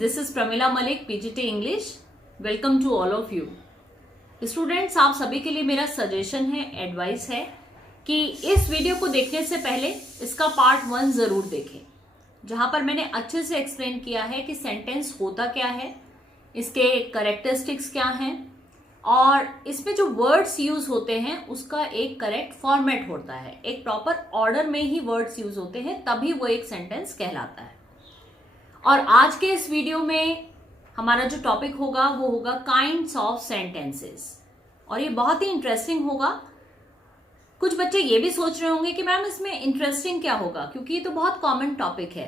this is Pramila Malik, PGT English. Welcome to all of you. Students, आप सभी के लिए मेरा सजेशन है, एडवाइस है कि इस वीडियो को देखने से पहले इसका पार्ट 1 जरूर देखें, जहां पर मैंने अच्छे से एक्सप्लेन किया है कि सेंटेंस होता क्या है, इसके कैरेक्टरिस्टिक्स क्या हैं और इसमें जो वर्ड्स यूज होते हैं उसका एक करेक्ट फॉर्मेट होता है, एक प्रॉपर ऑर्डर में ही वर्ड्स यूज होते हैं, तभी वो एक सेंटेंस कहलाता है। और आज के इस वीडियो में हमारा जो टॉपिक होगा वो होगा काइंड्स ऑफ सेंटेंसेस, और ये बहुत ही इंटरेस्टिंग होगा। कुछ बच्चे ये भी सोच रहे होंगे कि मैम इसमें इंटरेस्टिंग क्या होगा, क्योंकि ये तो बहुत कॉमन टॉपिक है,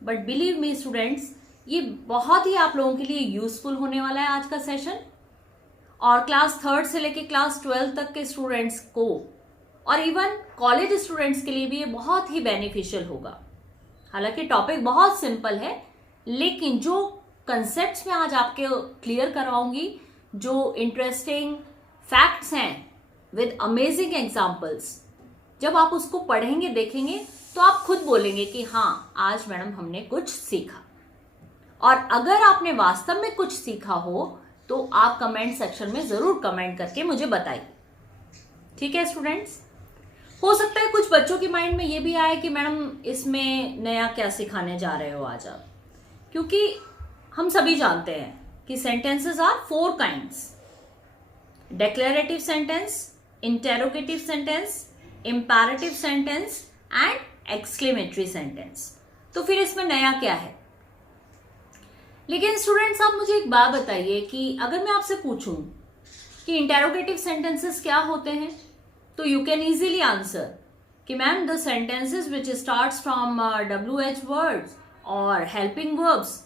बट बिलीव मी स्टूडेंट्स, ये बहुत ही आप लोगों के लिए यूजफुल होने वाला है आज का सेशन। और क्लास 3rd से लेके क्लास 12 तक के स्टूडेंट्स को और इवन कॉलेज स्टूडेंट्स के लिए भी ये बहुत ही बेनिफिशियल होगा। हालांकि टॉपिक बहुत सिंपल है, लेकिन जो कंसेप्ट्स मैं आज आपके क्लियर करवाऊंगी, जो इंटरेस्टिंग फैक्ट्स हैं विद अमेजिंग एग्जाम्पल्स, जब आप उसको पढ़ेंगे देखेंगे तो आप खुद बोलेंगे कि हाँ, आज मैडम हमने कुछ सीखा। और अगर आपने वास्तव में कुछ सीखा हो तो आप कमेंट सेक्शन में जरूर कमेंट करके मुझे बताइए। ठीक है स्टूडेंट्स, हो सकता है कुछ बच्चों के माइंड में ये भी आए कि मैडम इसमें नया क्या सिखाने जा रहे हो आज आप, क्योंकि हम सभी जानते हैं कि sentences are 4 kinds: declarative sentence, interrogative sentence, imperative sentence and exclamatory sentence. तो फिर इसमें नया क्या है? लेकिन स्टूडेंट्स, आप मुझे एक बात बताइए कि अगर मैं आपसे पूछूं कि इंटेरोगेटिव सेंटेंसेस क्या होते हैं, तो यू कैन इजीली आंसर कि ma'am the sentences which starts from WH words और helping verbs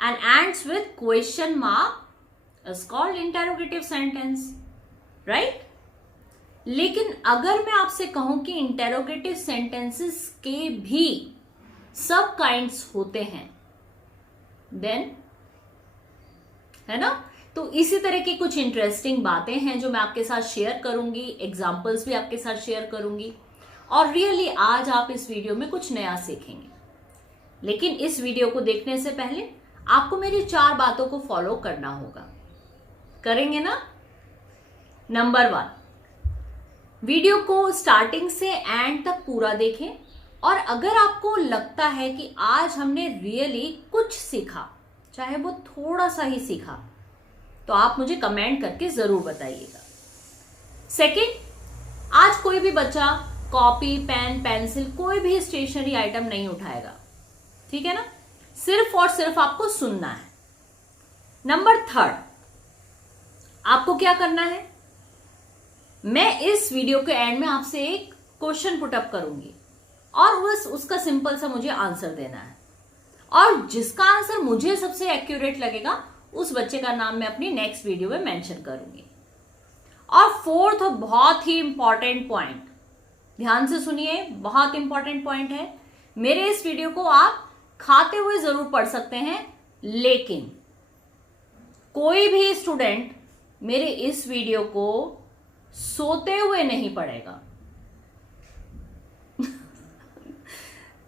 and ends with question mark is called interrogative sentence, right? लेकिन अगर मैं आपसे कहूं कि interrogative sentences के भी सब काइंड्स होते हैं, then है ना? तो इसी तरह की कुछ इंटरेस्टिंग बातें हैं जो मैं आपके साथ शेयर करूंगी, एग्जाम्पल्स भी आपके साथ शेयर करूंगी, और रियली आज आप इस वीडियो में कुछ नया सीखेंगे। लेकिन इस वीडियो को देखने से पहले आपको मेरी 4 बातों को फॉलो करना होगा। करेंगे ना? नंबर 1, वीडियो को स्टार्टिंग से एंड तक पूरा देखें, और अगर आपको लगता है कि आज हमने रियली कुछ सीखा, चाहे वो थोड़ा सा ही सीखा, तो आप मुझे कमेंट करके जरूर बताइएगा। सेकंड, आज कोई भी बच्चा कॉपी, पेन, पेंसिल, कोई भी स्टेशनरी आइटम नहीं उठाएगा, ठीक है ना? सिर्फ और सिर्फ आपको सुनना है। नंबर 3, आपको क्या करना है? मैं इस वीडियो के एंड में आपसे एक क्वेश्चन पुटअप करूंगी और उसका सिंपल सा मुझे आंसर देना है, और जिसका आंसर मुझे सबसे एक्यूरेट लगेगा उस बच्चे का नाम मैं अपनी नेक्स्ट वीडियो में मेंशन करूंगी। और 4th बहुत ही इंपॉर्टेंट पॉइंट, ध्यान से सुनिए, बहुत इंपॉर्टेंट पॉइंट है। मेरे इस वीडियो को आप खाते हुए जरूर पढ़ सकते हैं, लेकिन कोई भी स्टूडेंट मेरे इस वीडियो को सोते हुए नहीं पढ़ेगा।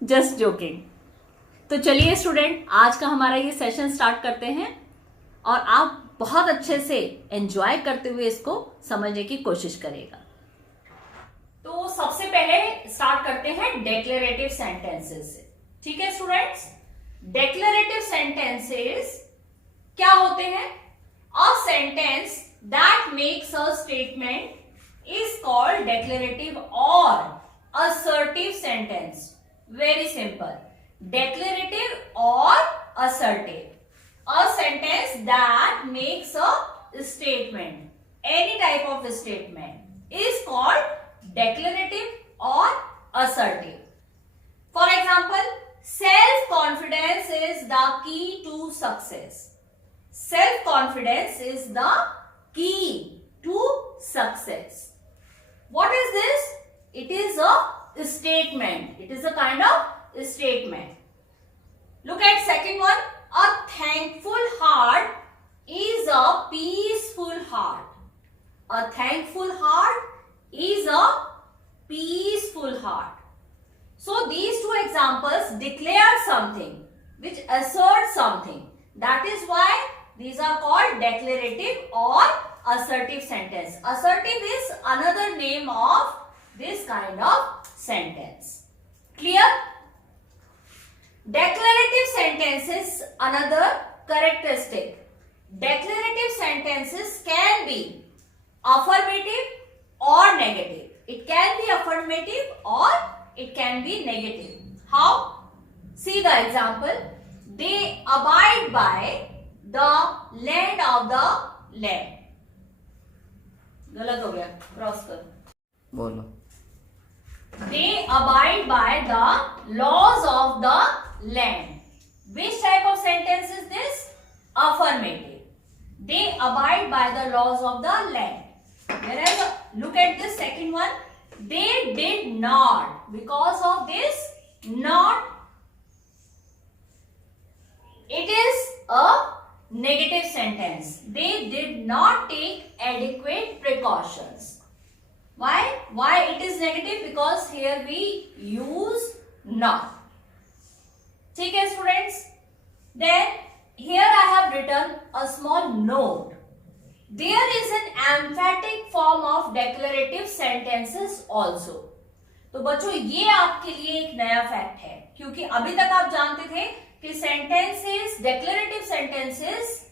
Just joking. तो चलिए स्टूडेंट, आज का हमारा ये सेशन स्टार्ट करते हैं, और आप बहुत अच्छे से एंजॉय करते हुए इसको समझने की कोशिश करेगा। तो सबसे पहले स्टार्ट करते हैं डेक्लेरेटिव सेंटेंसेस से। ठीक है स्टूडेंट्स, डेक्लेरेटिव सेंटेंसेस क्या होते हैं? A sentence that makes a statement is called declarative और assertive sentence. Very simple, declarative और assertive. A sentence that makes a statement, any type of statement, is called declarative और assertive. For example, self-confidence is the key to success. Self-confidence is the key to success. What is this? It is a statement. It is a kind of statement. Look at second one. A thankful heart is a peaceful heart. A thankful heart is a peaceful heart. So these two examples declare something which asserts something. That is why these are called declarative or assertive sentence. Assertive is another name of this kind of sentence. Clear? Declarative sentences, another characteristic. Declarative sentences can be affirmative or negative. It can be affirmative or it can be negative. How? See the example. They abide by the land of the land. गलत हो गया, cross कर. बोलो. They abide by the laws of the land. Which type of sentence is this? Affirmative. They abide by the laws of the land. Whereas, look at this second one. They did not. Because of this not, it is a negative sentence. They did not take adequate precautions. Why? Why it is negative? Because here we use not. ठीक है students? Then here I have written a small note. There is an emphatic form of declarative sentences also. तो बच्चों ये आपके लिए एक नया fact है, क्योंकि अभी तक आप जानते थे कि sentences, declarative sentences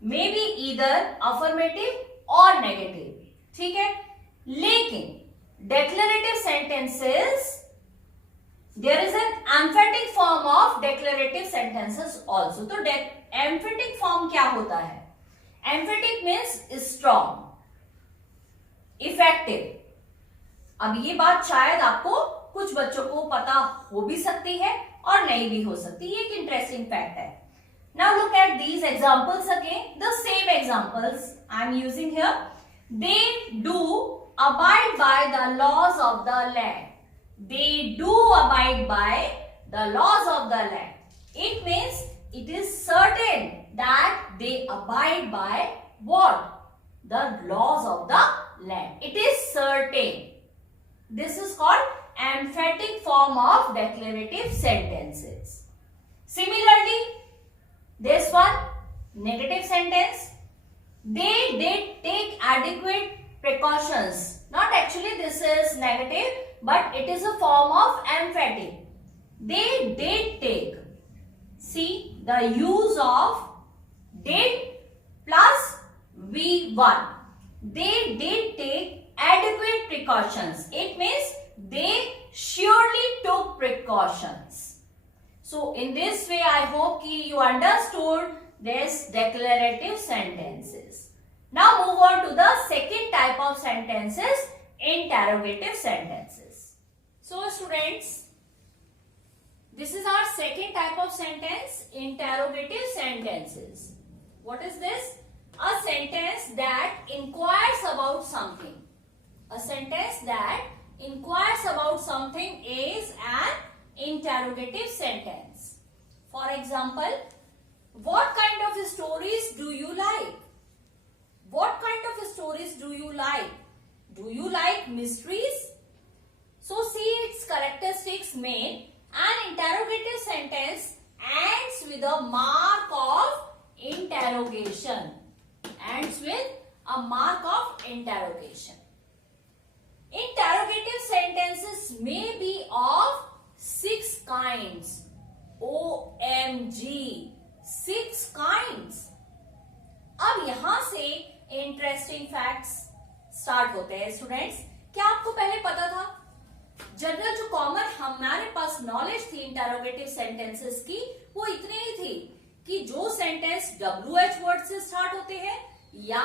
may be either affirmative or negative. ठीक है? लेकिन declarative sentences, there is an emphatic form of declarative sentences also. तो emphatic form क्या होता है? Emphatic means strong, effective. अब ये बात शायद आपको कुछ बच्चों को पता हो भी सकती है और नहीं भी हो सकती. ये एक इंटरेस्टिंग फैक्ट है. Now look at these examples again. The same examples I am using here. They do abide by the laws of the land. They do abide by the laws of the land. It means it is certain that they abide by what? The laws of the land. It is certain. This is called emphatic form of declarative sentences. Similarly, this one, negative sentence. They did take adequate precautions. Not actually this is negative, but it is a form of emphatic. They did take. See the use of did plus V1. They did take adequate precautions. It means they surely took precautions. So in this way, I hope you understood this declarative sentences. Now move on to the second type of sentences, interrogative sentences. So students, this is our second type of sentence, interrogative sentences. What is this? A sentence that inquires about something. A sentence that inquires about something is an interrogative sentence. For example, what kind of stories do you like? What kind of stories do you like? Do you like mysteries? So see its characteristics made. An interrogative sentence ends with a mark of interrogation. Ends with a mark of interrogation. Interrogative sentences may be of 6 kinds. OMG, 6 kinds. अब यहां से interesting facts start होते हैं students. क्या आपको पहले पता था? जनरल जो कॉमन हमारे पास नॉलेज थी इंटरोगेटिव सेंटेंसेस की, वो इतनी ही थी कि जो सेंटेंस WH वर्ड से स्टार्ट होते हैं या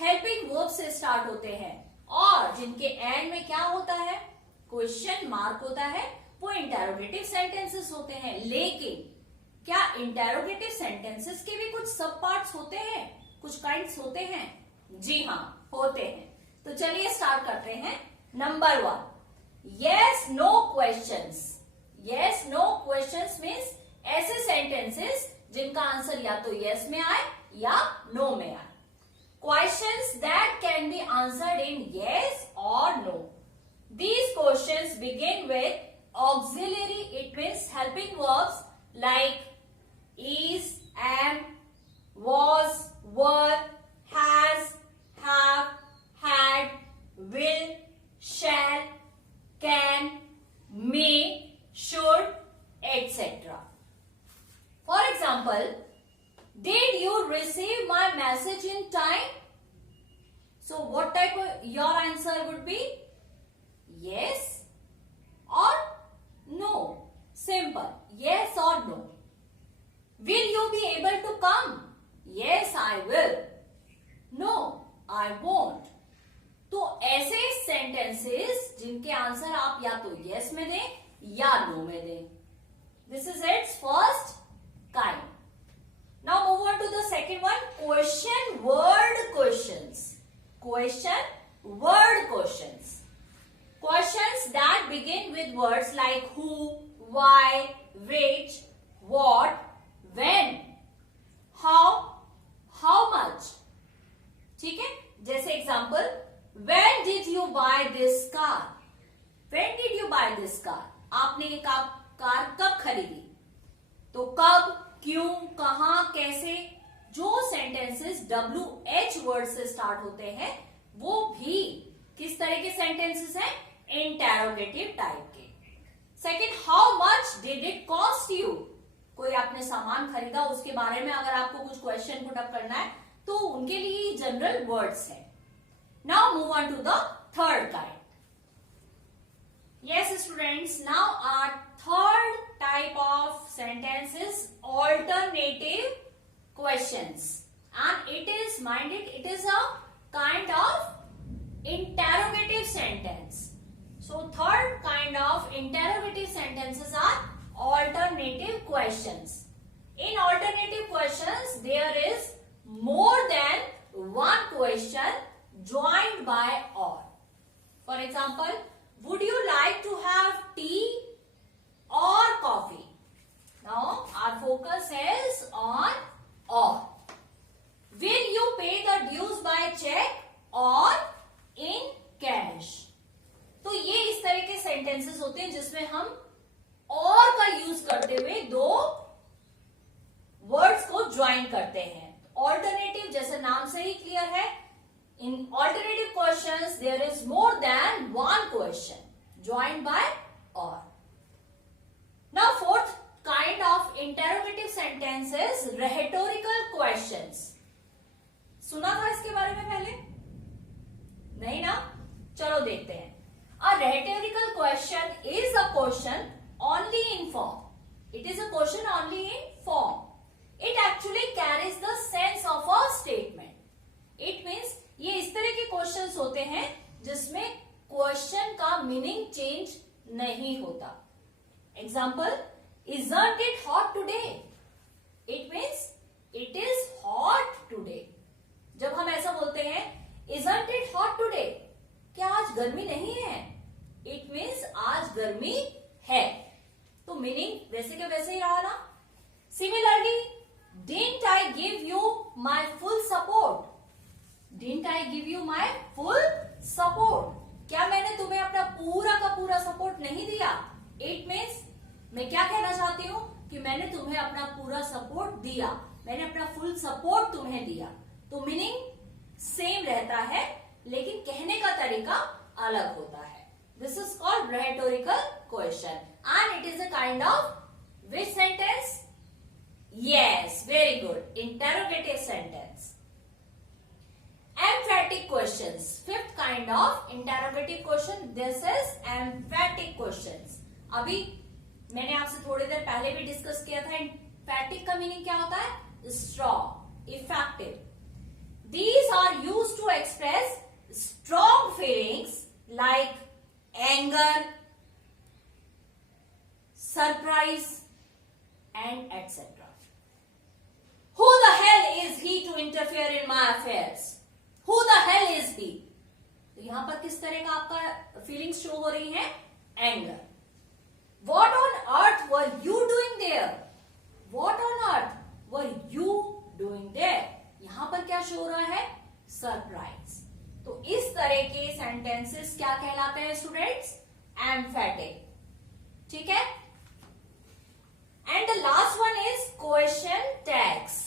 हेल्पिंग वर्ब से स्टार्ट होते हैं और जिनके एंड में क्या होता है, क्वेश्चन मार्क होता है, वो इंटरोगेटिव सेंटेंसेस होते हैं. लेकिन क्या इंटरोगेटिव सेंटेंसेस के भी कुछ सब पार्ट्स होते हैं, कुछ काइंड्स होते हैं? जी हाँ, होते हैं. तो चलिए स्टार्ट करते हैं. Number 1, yes no questions. yes no questions means ऐसे सेंटेंसेस जिनका आंसर या तो yes में आए या no में आए. Questions that can be answered in yes or no. These questions begin with auxiliary, it means helping verbs like is, am, was, were, has, have, had, will, shall, can, may, should, etc. For example, did you receive my message in time? So what type of your answer would be? Yes or no. Simple. Yes or no. Will you be able to come? Yes, I will. No, I won't. तो ऐसे sentences जिनके answer आप या तो yes में दें या no में दें. This is its first kind. Now move on to the second one, question word questions. Question word questions. Questions that begin with words like who, why, which, what, when, how much. ठीक है. जैसे example, when did you buy this car? When did you buy this car? आपने ये car कब खरीदी? तो कब, क्यों, कहां, कैसे, जो सेंटेंसेस WH वर्ड से स्टार्ट होते हैं वो भी किस तरह के सेंटेंसेस हैं? इंटेरोगेटिव टाइप के. Second, how much did it cost you? कोई आपने सामान खरीदा, उसके बारे में अगर आपको कुछ क्वेश्चन पुट अप करना है तो उनके लिए जनरल वर्ड्स है. Now move on to the third kind. Yes students, now our third type of sentence is alternative questions, and it is minded, it is a kind of interrogative sentence. So third kind of interrogative sentences are alternative questions. In alternative questions there is more than one question joined by or. For example, would you like to have tea or coffee? Now our focus is on or. Will you pay the dues by check or in cash? तो ये इस तरह के sentences होते हैं जिसमें हम और का यूज करते हुए दो वर्ड्स को ज्वाइन करते हैं. ऑल्टरनेटिव जैसे नाम से ही क्लियर है, in alternative questions there is more than one question joined by or. Now fourth kind of interrogative sentences, rhetorical questions. सुना था इसके बारे में पहले? नहीं ना? चलो देखते हैं. A rhetorical question is a question only in form. It is a question only in form. It actually carries the sense of a statement. It means ये इस तरह के questions होते हैं जिसमें question का meaning change नहीं होता. Example, isn't it hot today? It means it is hot today. जब हम ऐसा बोलते हैं isn't it hot today? क्या आज गर्मी नहीं है? It means आज गर्मी है. तो मीनिंग वैसे के वैसे ही रहा ना. Similarly, didn't I give you my full support? Didn't I give you my full support? क्या मैंने तुम्हें अपना पूरा का पूरा सपोर्ट नहीं दिया? It means मैं क्या कहना चाहती हूँ कि मैंने तुम्हें अपना पूरा सपोर्ट दिया, मैंने अपना फुल सपोर्ट तुम्हें दिया. तो मीनिंग सेम रहता है लेकिन कहने का तरीका अलग होता है. This is called rhetorical question and it is a kind of which sentence? Yes, very good. Interrogative sentence. Emphatic questions. Fifth kind of interrogative question. This is emphatic questions. अभी मैंने आपसे थोड़ी देर पहले भी डिस्कस किया था. emphatic का meaning क्या होता है? strong, effective. These are used to express strong feelings like anger, surprise and etc. Who the hell is he to interfere in my affairs? Who the hell is he? तो यहां पर किस तरह का आपका फीलिंग्स शो हो रही है? Anger. What on earth were you doing there? What on earth were you doing there? यहां पर क्या शो हो रहा है? सरप्राइज. तो इस तरह के सेंटेंसेस क्या कहलाते हैं स्टूडेंट्स? एम्फेटिक. ठीक है. And the last one is question tags.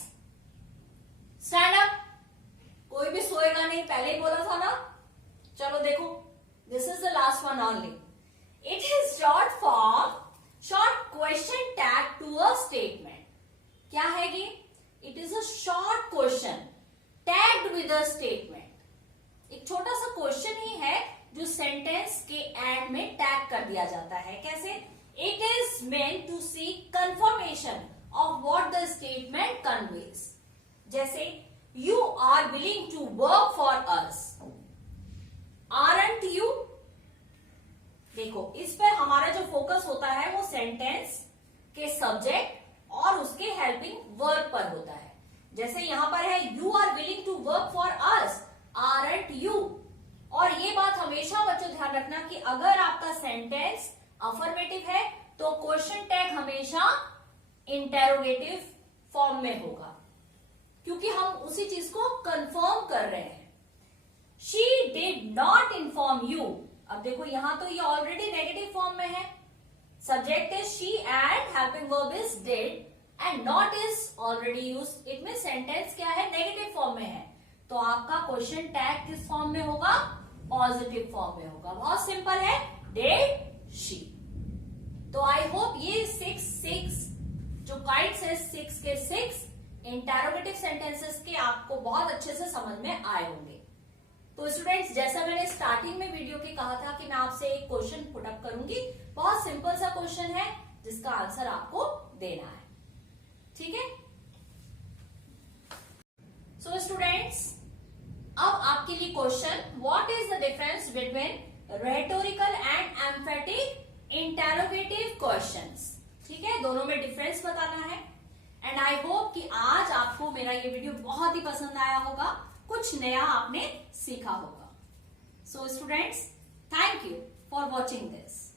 Stand up. कोई भी सोएगा नहीं, पहले ही बोला था ना। चलो देखो, this is the last one only. It is short form, short question tag to a statement. क्या है ये? It is a short question tagged with a statement. एक छोटा सा क्वेश्चन ही है जो सेंटेंस के एंड में टैग कर दिया जाता है। कैसे? It is meant to seek confirmation of what the statement conveys. जैसे you are willing to work for us, aren't you? देखो, इस पर हमारा जो फोकस होता है वो सेंटेंस के सब्जेक्ट और उसके हेल्पिंग वर्ब पर होता है। जैसे यहां पर है you are willing to work for us, aren't you? और ये बात हमेशा बच्चों ध्यान रखना कि अगर आपका सेंटेंस अफर्मेटिव है तो क्वेश्चन टैग हमेशा इंटेरोगेटिव फॉर्म में होगा, क्योंकि हम उसी चीज को कंफर्म कर रहे हैं। She did not inform you. अब देखो, यहां तो ये ऑलरेडी नेगेटिव फॉर्म में है। Subject is she and helping verb is did and not is already used. It mean sentence क्या है? नेगेटिव फॉर्म में है। तो आपका क्वेश्चन टैग किस फॉर्म में होगा? पॉजिटिव फॉर्म में होगा। बहुत सिंपल है, डिड शी। तो आई होप ये सिक्स जो काइट्स है, 6 के 6 इंटेरोगेटिव सेंटेंसेस के आपको बहुत अच्छे से समझ में आए होंगे। तो स्टूडेंट्स, जैसा मैंने स्टार्टिंग में वीडियो के कहा था कि मैं आपसे एक क्वेश्चन पुटअप करूंगी। बहुत सिंपल सा क्वेश्चन है जिसका आंसर आपको देना है। ठीक है? सो स्टूडेंट्स, अब आपके लिए question, what is the difference between rhetorical and emphatic interrogative questions? ठीक है, दोनों में डिफरेंस बताना है। एंड आई होप कि आज आपको मेरा ये वीडियो बहुत ही पसंद आया होगा, कुछ नया आपने सीखा होगा। So students, thank you for watching this.